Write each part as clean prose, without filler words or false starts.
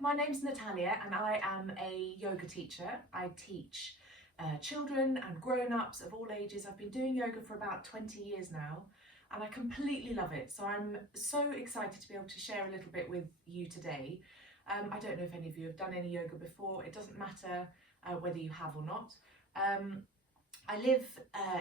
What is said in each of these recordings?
my name's Natalia and I am a yoga teacher. I teach children and grown-ups of all ages. I've been doing yoga for about 20 years now and I completely love it. So I'm so excited to be able to share a little bit with you today. I don't know if any of you have done any yoga before. It doesn't matter whether you have or not. I live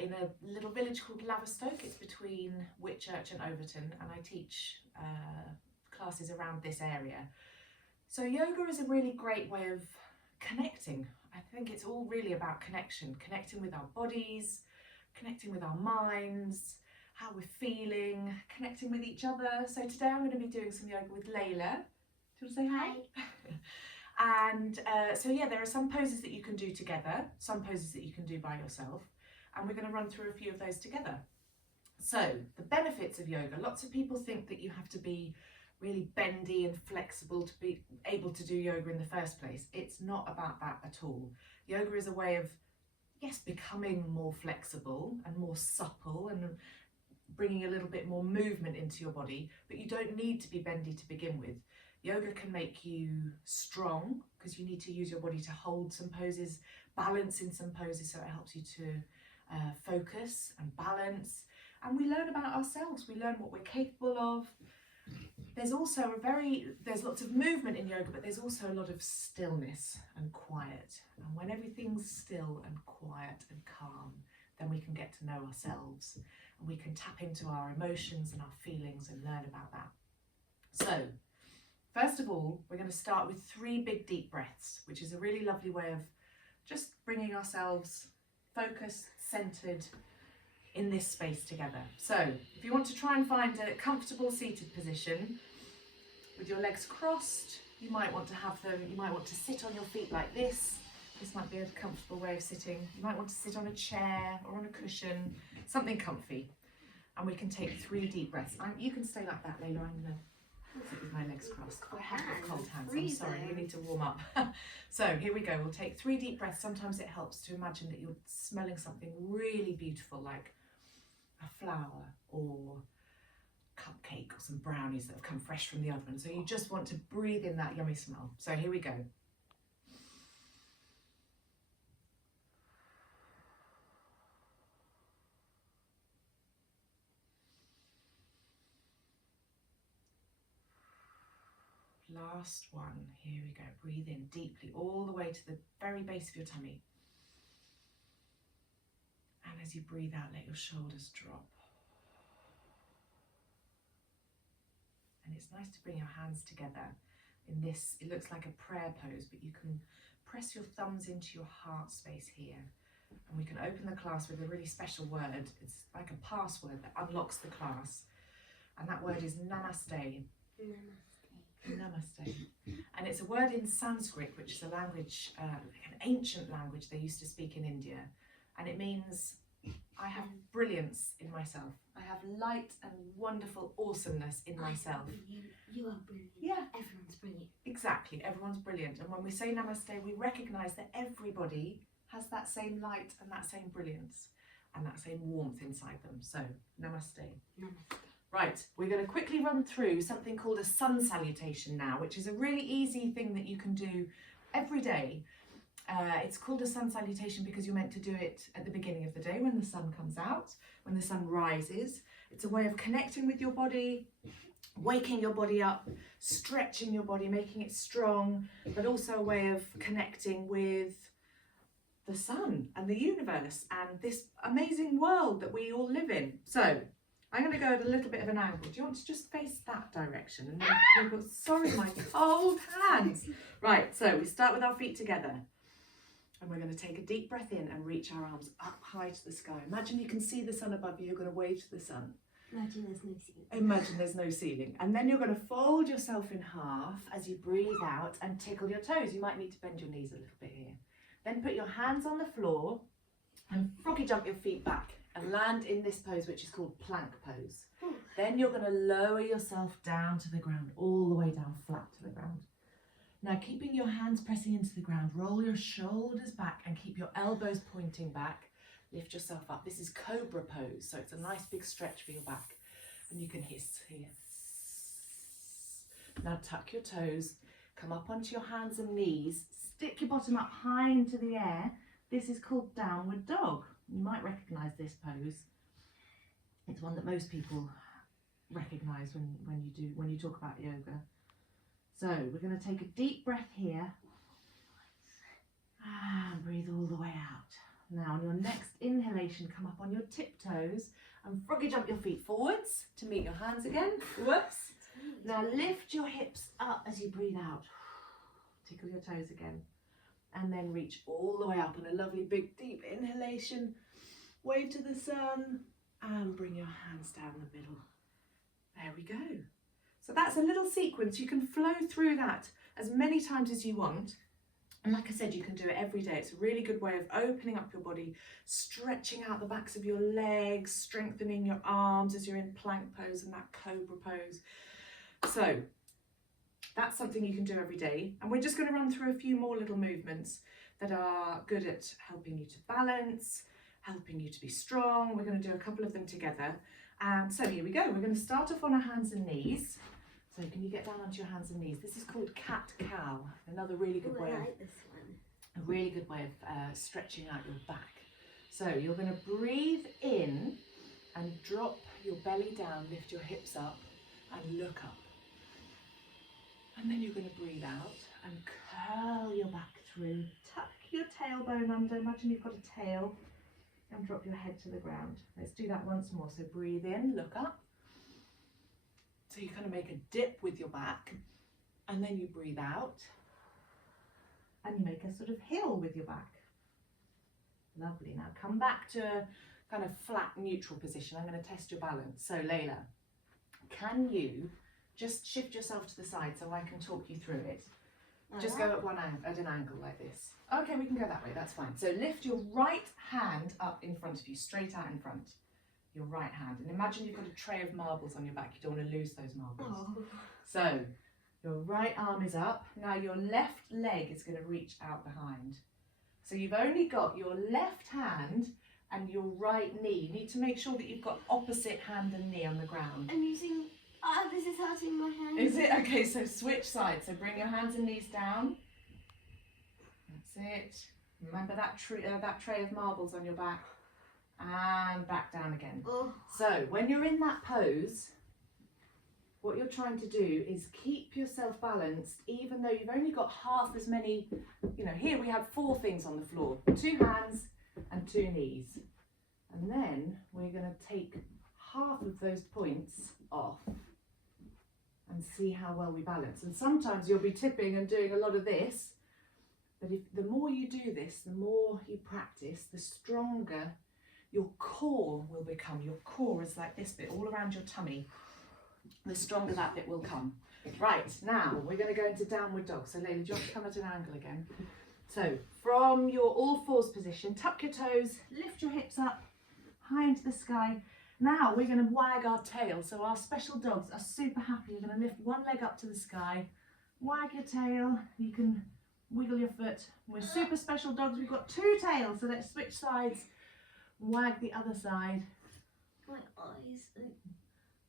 in a little village called Laverstoke. It's between Whitchurch and Overton, and I teach classes around this area. So yoga is a really great way of connecting. I think it's all really about connection, connecting with our bodies, connecting with our minds, how we're feeling, connecting with each other. So today I'm going to be doing some yoga with Layla. Do you want to say hi? And so yeah, there are some poses that you can do together, some poses that you can do by yourself, and we're going to run through a few of those together. So the benefits of yoga, lots of people think that you have to be really bendy and flexible to be able to do yoga in the first place. It's not about that at all. Yoga is a way of, yes, becoming more flexible and more supple and bringing a little bit more movement into your body, but you don't need to be bendy to begin with. Yoga can make you strong because you need to use your body to hold some poses, balance in some poses, so it helps you to focus and balance. And we learn about ourselves, we learn what we're capable of. There's also there's lots of movement in yoga, but there's also a lot of stillness and quiet. And when everything's still and quiet and calm, then we can get to know ourselves and we can tap into our emotions and our feelings and learn about that. So, first of all, we're going to start with 3 big deep breaths, which is a really lovely way of just bringing ourselves focused, centered in this space together. So if you want to try and find a comfortable seated position with your legs crossed, you might want to sit on your feet like this. This might be a comfortable way of sitting. You might want to sit on a chair or on a cushion, something comfy. And we can take 3 deep breaths. You can stay like that, Layla. I'm going to sit with my legs crossed. I have got cold hands, I'm sorry, we need to warm up. So here we go, we'll take 3 deep breaths. Sometimes it helps to imagine that you're smelling something really beautiful, like a flower or cupcake or some brownies that have come fresh from the oven. So you just want to breathe in that yummy smell. So here we go. Last one, here we go. Breathe in deeply all the way to the very base of your tummy. And as you breathe out, let your shoulders drop. And it's nice to bring your hands together in this, it looks like a prayer pose, but you can press your thumbs into your heart space here. And we can open the class with a really special word. It's like a password that unlocks the class. And that word is Namaste. Namaste. And it's a word in Sanskrit, which is a language, like an ancient language they used to speak in India. And it means I have brilliance in myself. I have light and wonderful awesomeness in myself. You are brilliant. Yeah. Everyone's brilliant. Exactly. Everyone's brilliant. And when we say Namaste, we recognise that everybody has that same light and that same brilliance and that same warmth inside them. So, Namaste. Namaste. Right, we're going to quickly run through something called a sun salutation now, which is a really easy thing that you can do every day. It's called a sun salutation because you're meant to do it at the beginning of the day when the sun comes out, when the sun rises. It's a way of connecting with your body, waking your body up, stretching your body, making it strong, but also a way of connecting with the sun and the universe and this amazing world that we all live in. So, I'm going to go at a little bit of an angle. Do you want to just face that direction? And then people, sorry, my cold hands. Right, so we start with our feet together. And we're going to take a deep breath in and reach our arms up high to the sky. Imagine you can see the sun above you. You're going to wave to the sun. Imagine there's no ceiling. Imagine there's no ceiling. And then you're going to fold yourself in half as you breathe out and tickle your toes. You might need to bend your knees a little bit here. Then put your hands on the floor and froggy jump your feet back. And land in this pose, which is called plank pose. Ooh. Then you're going to lower yourself down to the ground, all the way down flat to the ground. Now keeping your hands pressing into the ground, roll your shoulders back and keep your elbows pointing back. Lift yourself up. This is cobra pose, so it's a nice big stretch for your back. And you can hiss here. Now tuck your toes, Come up onto your hands and knees. Stick your bottom up high into the air. This is called downward dog. You might recognise this pose. It's one that most people recognise when you talk about yoga. So we're going to take a deep breath here and breathe all the way out. Now on your next inhalation, come up on your tiptoes and froggy jump your feet forwards to meet your hands again. Whoops. Now lift your hips up as you breathe out. Tickle your toes again. And then reach all the way up on a lovely big deep inhalation. Wave to the sun and bring your hands down the middle. There we go. So that's a little sequence. You can flow through that as many times as you want. And like I said, you can do it every day. It's a really good way of opening up your body, stretching out the backs of your legs, strengthening your arms as you're in plank pose and that cobra pose. So that's something you can do every day. And we're just going to run through a few more little movements that are good at helping you to balance, helping you to be strong. We're going to do a couple of them together. And so here we go. We're going to start off on our hands and knees. So can you get down onto your hands and knees? This is called cat-cow. Another really good way. I like this one. A really good way of stretching out your back. So you're going to breathe in and drop your belly down, lift your hips up and look up. And then you're going to breathe out and curl your back through. Tuck your tailbone under. Imagine you've got a tail and drop your head to the ground. Let's do that once more. So breathe in, look up. So you kind of make a dip with your back and then you breathe out and you make a sort of hill with your back. Lovely. Now come back to a kind of flat neutral position. I'm going to test your balance. So Layla, can you just shift yourself to the side so I can talk you through it? Just go at an angle like this. Okay, we can go that way, that's fine. So lift your right hand up in front of you, straight out in front. Your right hand. And imagine you've got a tray of marbles on your back. You don't want to lose those marbles. Oh. So your right arm is up. Now your left leg is going to reach out behind. So you've only got your left hand and your right knee. You need to make sure that you've got opposite hand and knee on the ground. I'm using. This is hurting my hand. Is it? Okay, so switch sides. So bring your hands and knees down. That's it. Remember that tray of marbles on your back. And back down again. Oh. So when you're in that pose, what you're trying to do is keep yourself balanced, even though you've only got half as many, here we have 4 things on the floor, 2 hands and 2 knees. And then we're going to take half of those points off and see how well we balance. And sometimes you'll be tipping and doing a lot of this, but the more you do this, the more you practice, the stronger your core will become. Your core is like this bit all around your tummy. The stronger that bit will come. Right, now we're going to go into downward dog. So Layla, do you want to come at an angle again? So from your all fours position, tuck your toes, lift your hips up, high into the sky. Now we're going to wag our tail. So our special dogs are super happy. You're going to lift one leg up to the sky, wag your tail. You can wiggle your foot. We're super special dogs. We've got 2 tails, so let's switch sides. Wag the other side. My eyes.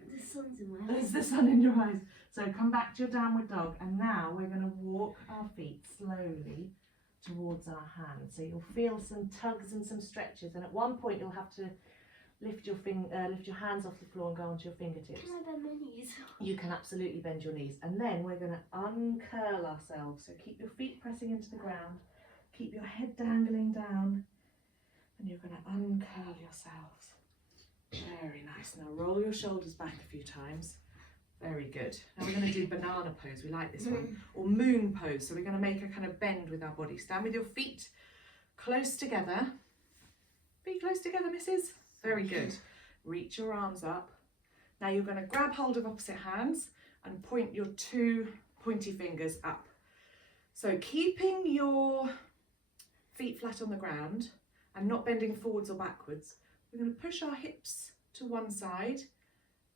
The sun's in my eyes. There's the sun in your eyes. So come back to your downward dog, and now we're going to walk our feet slowly towards our hands. So you'll feel some tugs and some stretches, and at one point you'll have to lift your hands off the floor and go onto your fingertips. Can I bend my knees? You can absolutely bend your knees, and then we're going to uncurl ourselves. So keep your feet pressing into the ground, keep your head dangling down. And you're going to uncurl yourselves. Very nice. Now roll your shoulders back a few times. Very good. Now we're going to do banana pose. We like this one. Or moon pose. So we're going to make a kind of bend with our body. Stand with your feet close together. Feet close together, missus. Very good. Reach your arms up. Now you're going to grab hold of opposite hands and point your 2 pointy fingers up. So keeping your feet flat on the ground and not bending forwards or backwards, we're going to push our hips to one side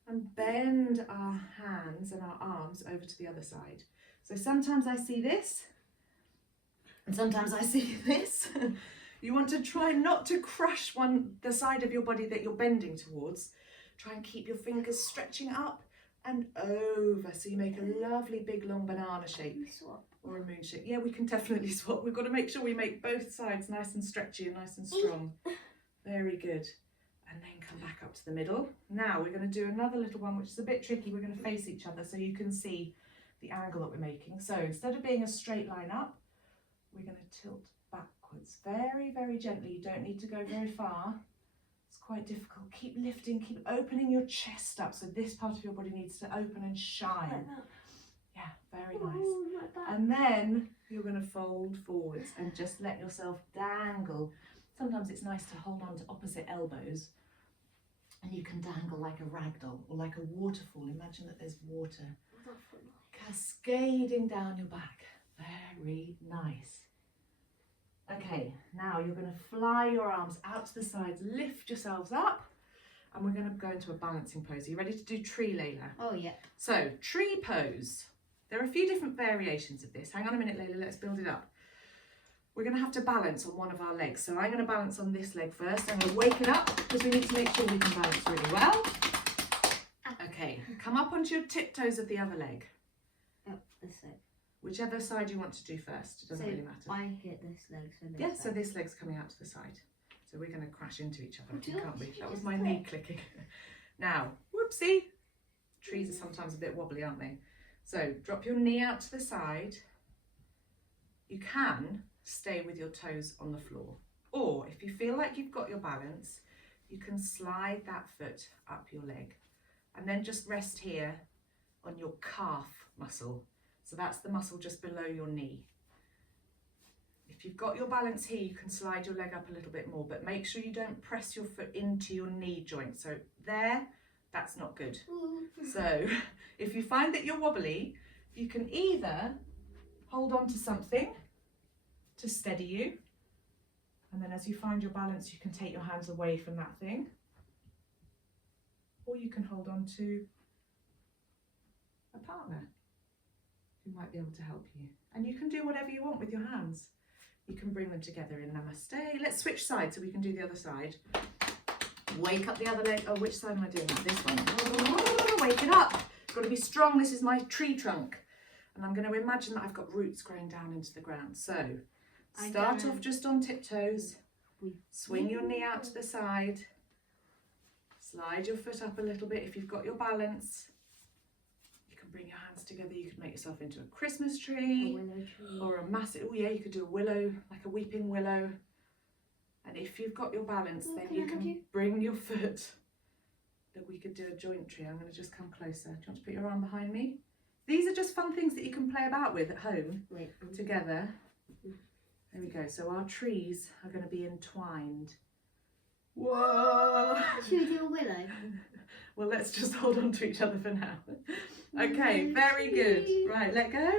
and bend our hands and our arms over to the other side. So sometimes I see this and sometimes I see this. You want to try not to crush the side of your body that you're bending towards. Try and keep your fingers stretching up and over. So you make a lovely big long banana shape Swap. or a moon shape. Yeah, we can definitely swap. We've got to make sure we make both sides nice and stretchy and nice and strong. Very good. And then come back up to the middle. Now we're going to do another little one, which is a bit tricky. We're going to face each other so you can see the angle that we're making. So instead of being a straight line up, we're going to tilt backwards very, very gently. You don't need to go very far. It's quite difficult. Keep lifting, keep opening your chest up. So this part of your body needs to open and shine. Like that. Yeah, very nice. Ooh, like that. And then you're going to fold forwards and just let yourself dangle. Sometimes it's nice to hold on to opposite elbows and you can dangle like a ragdoll or like a waterfall. Imagine that there's water cascading down your back. Very nice. Okay, now you're going to fly your arms out to the sides, lift yourselves up, and we're going to go into a balancing pose. Are you ready to do tree, Layla? Oh yeah. So, tree pose. There are a few different variations of this. Hang on a minute, Layla, let's build it up. We're going to have to balance on one of our legs. So I'm going to balance on this leg first. I'm going to wake it up because we need to make sure we can balance really well. Okay, come up onto your tiptoes of the other leg. Oh, this leg. Whichever side you want to do first. It doesn't really matter. I hit this leg, so this Yeah, leg. so this leg's coming out to the side. So we're going to crash into each other, I think, can't we? Did you That was just my knee clicking. Now, whoopsie. Trees are sometimes a bit wobbly, aren't they? So drop your knee out to the side. You can stay with your toes on the floor. Or if you feel like you've got your balance, you can slide that foot up your leg. And then just rest here on your calf muscle. So that's the muscle just below your knee. If you've got your balance here, you can slide your leg up a little bit more, but make sure you don't press your foot into your knee joint. So there, that's not good. So if you find that you're wobbly, you can either hold on to something to steady you, and then as you find your balance, you can take your hands away from that thing, or you can hold on to a partner who might be able to help you. And you can do whatever you want with your hands. You can bring them together in Namaste. Let's switch sides so we can do the other side. Wake up the other leg. Oh, which side am I doing? This one. Wake it up. It's got to be strong. This is my tree trunk. And I'm going to imagine that I've got roots growing down into the ground. So start off just on tiptoes. Swing your knee out to the side. Slide your foot up a little bit if you've got your balance. You can bring your hands together. You could make yourself into a Christmas tree. A willow tree. Or a massive, oh yeah, you could do a willow, like a weeping willow. And if you've got your balance, then you can bring your foot. That we could do a joint tree. I'm going to just come closer. Do you want to put your arm behind me? These are just fun things that you can play about with at home together. There we go. So our trees are going to be entwined. Whoa! Should we do a willow? Well, let's just hold on to each other for now. Okay, very good. Right, let go.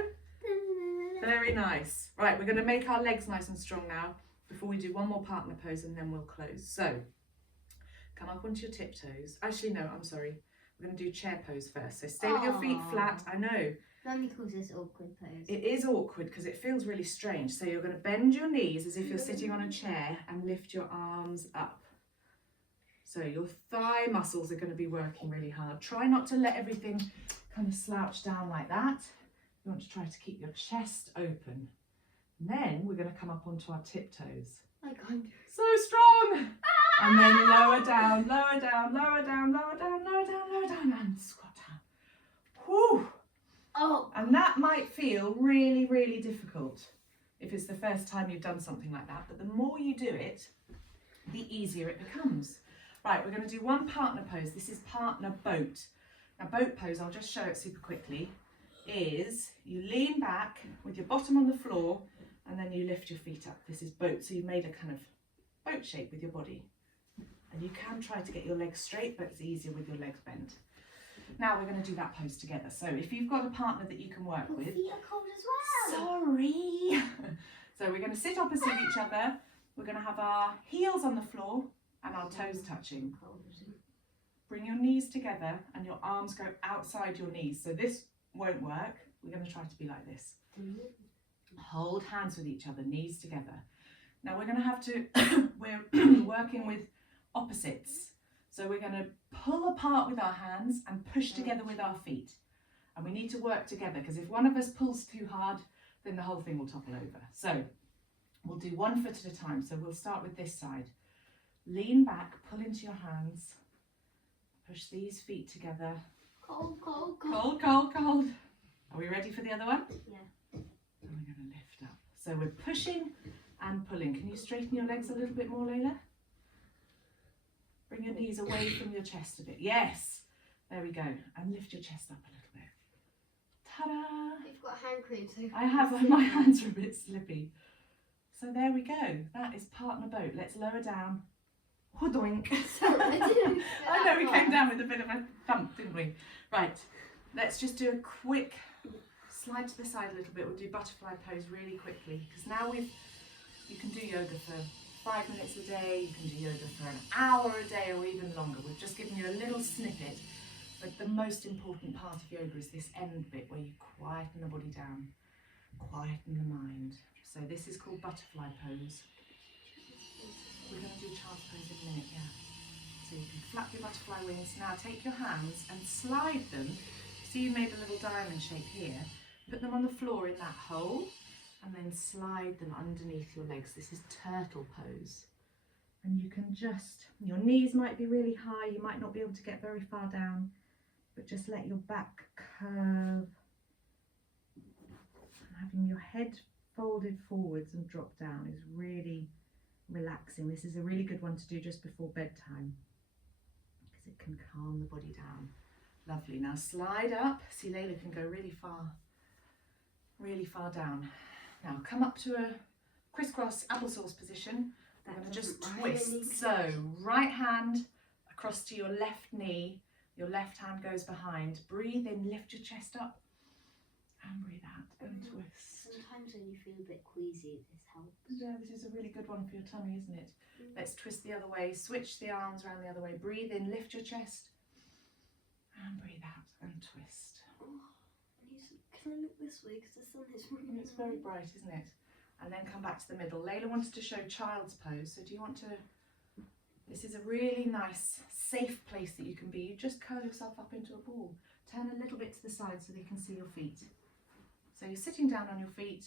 Very nice. Right, we're going to make our legs nice and strong now before we do one more partner pose and then we'll close. So, come up onto your tiptoes. Actually, no, I'm sorry. We're going to do chair pose first. So stay with your feet flat. I know. Mummy calls this awkward pose. It is awkward because it feels really strange. So you're going to bend your knees as if you're sitting on a chair and lift your arms up. So your thigh muscles are going to be working really hard. Try not to let everything kind of slouch down like that. You want to try to keep your chest open. And then we're going to come up onto our tiptoes. I can't. So strong! And then lower down, lower down, lower down, lower down, lower down, lower down, and squat down. Whew! Oh! And that might feel really, really difficult if it's the first time you've done something like that. But the more you do it, the easier it becomes. Right, we're going to do one partner pose. This is partner boat. Now, boat pose, I'll just show it super quickly, is you lean back with your bottom on the floor and then you lift your feet up. This is boat, so you've made a kind of boat shape with your body. And you can try to get your legs straight, but it's easier with your legs bent. Now we're going to do that pose together. So if you've got a partner that you can work with. Feet are cold as well. Sorry. So we're going to sit opposite each other. We're going to have our heels on the floor and our toes touching. Bring your knees together and your arms go outside your knees. So this won't work. We're going to try to be like this. Hold hands with each other, knees together. Now we're going to have to, we're working with opposites. So we're going to pull apart with our hands and push together with our feet. And we need to work together, because if one of us pulls too hard, then the whole thing will topple over. So we'll do 1 foot at a time. So we'll start with this side. Lean back, pull into your hands, push these feet together. Cold, cold, cold. Cold, cold, cold. Are we ready for the other one? Yeah. And we're going to lift up. So we're pushing and pulling. Can you straighten your legs a little bit more, Layla? Bring your knees away from your chest a bit. Yes. There we go. And lift your chest up a little bit. Ta-da! You've got hand cream, so I have, my hands are a bit slippy. So there we go. That is partner boat. Let's lower down. Hodoink. Sorry, I didn't I know, we came down with a bit of a thump, didn't we? Right, let's just do a quick slide to the side a little bit. We'll do butterfly pose really quickly, because now you can do yoga for 5 minutes a day, you can do yoga for an hour a day or even longer. We've just given you a little snippet, but the most important part of yoga is this end bit where you quieten the body down, quieten the mind. So this is called butterfly pose. We're going to do child's pose in a minute, yeah. So you can flap your butterfly wings. Now take your hands and slide them. See, you made a little diamond shape here. Put them on the floor in that hole and then slide them underneath your legs. This is turtle pose. And you can just, your knees might be really high. You might not be able to get very far down, but just let your back curve. And having your head folded forwards and drop down is really relaxing. This is a really good one to do just before bedtime, because it can calm the body down. Lovely. Now slide up. See, Layla can go really far down. Now come up to a crisscross applesauce position. We're going to just twist. So right hand across to your left knee. Your left hand goes behind. Breathe in, lift your chest up, and breathe out and twist. Sometimes when you feel a bit queasy, this helps. Yeah, this is a really good one for your tummy, isn't it? Let's twist the other way, switch the arms around the other way. Breathe in, lift your chest, and breathe out and twist. Can I look this way, because the sun is really It's very bright, isn't it? And then come back to the middle. Layla wanted to show child's pose, so do you want to... This is a really nice, safe place that you can be. You just curl yourself up into a ball. Turn a little bit to the side so they can see your feet. So you're sitting down on your feet,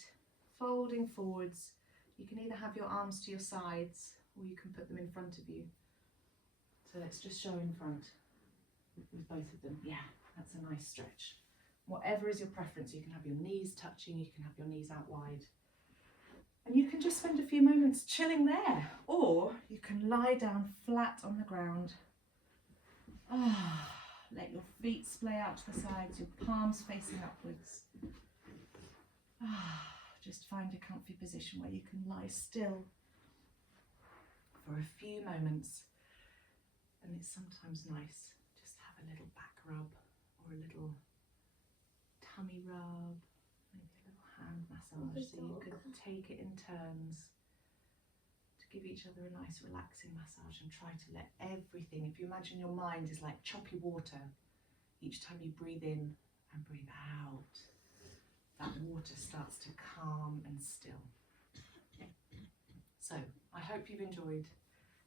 folding forwards. You can either have your arms to your sides or you can put them in front of you. So let's just show in front with both of them. Yeah, that's a nice stretch. Whatever is your preference, you can have your knees touching, you can have your knees out wide. And you can just spend a few moments chilling there, or you can lie down flat on the ground. Let your feet splay out to the sides, your palms facing upwards. Just find a comfy position where you can lie still for a few moments. And it's sometimes nice just to have a little back rub or a little tummy rub, maybe a little hand massage, so you could take it in turns to give each other a nice relaxing massage and try to let everything, if you imagine your mind is like choppy water, each time you breathe in and breathe out, that water starts to calm and still. So I hope you've enjoyed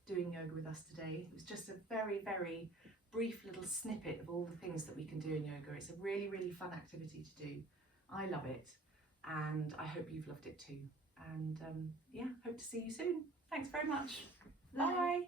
doing yoga with us today. It was just a very, very brief little snippet of all the things that we can do in yoga. It's a really, really fun activity to do. I love it, and I hope you've loved it too. And yeah, hope to see you soon. Thanks very much. Bye.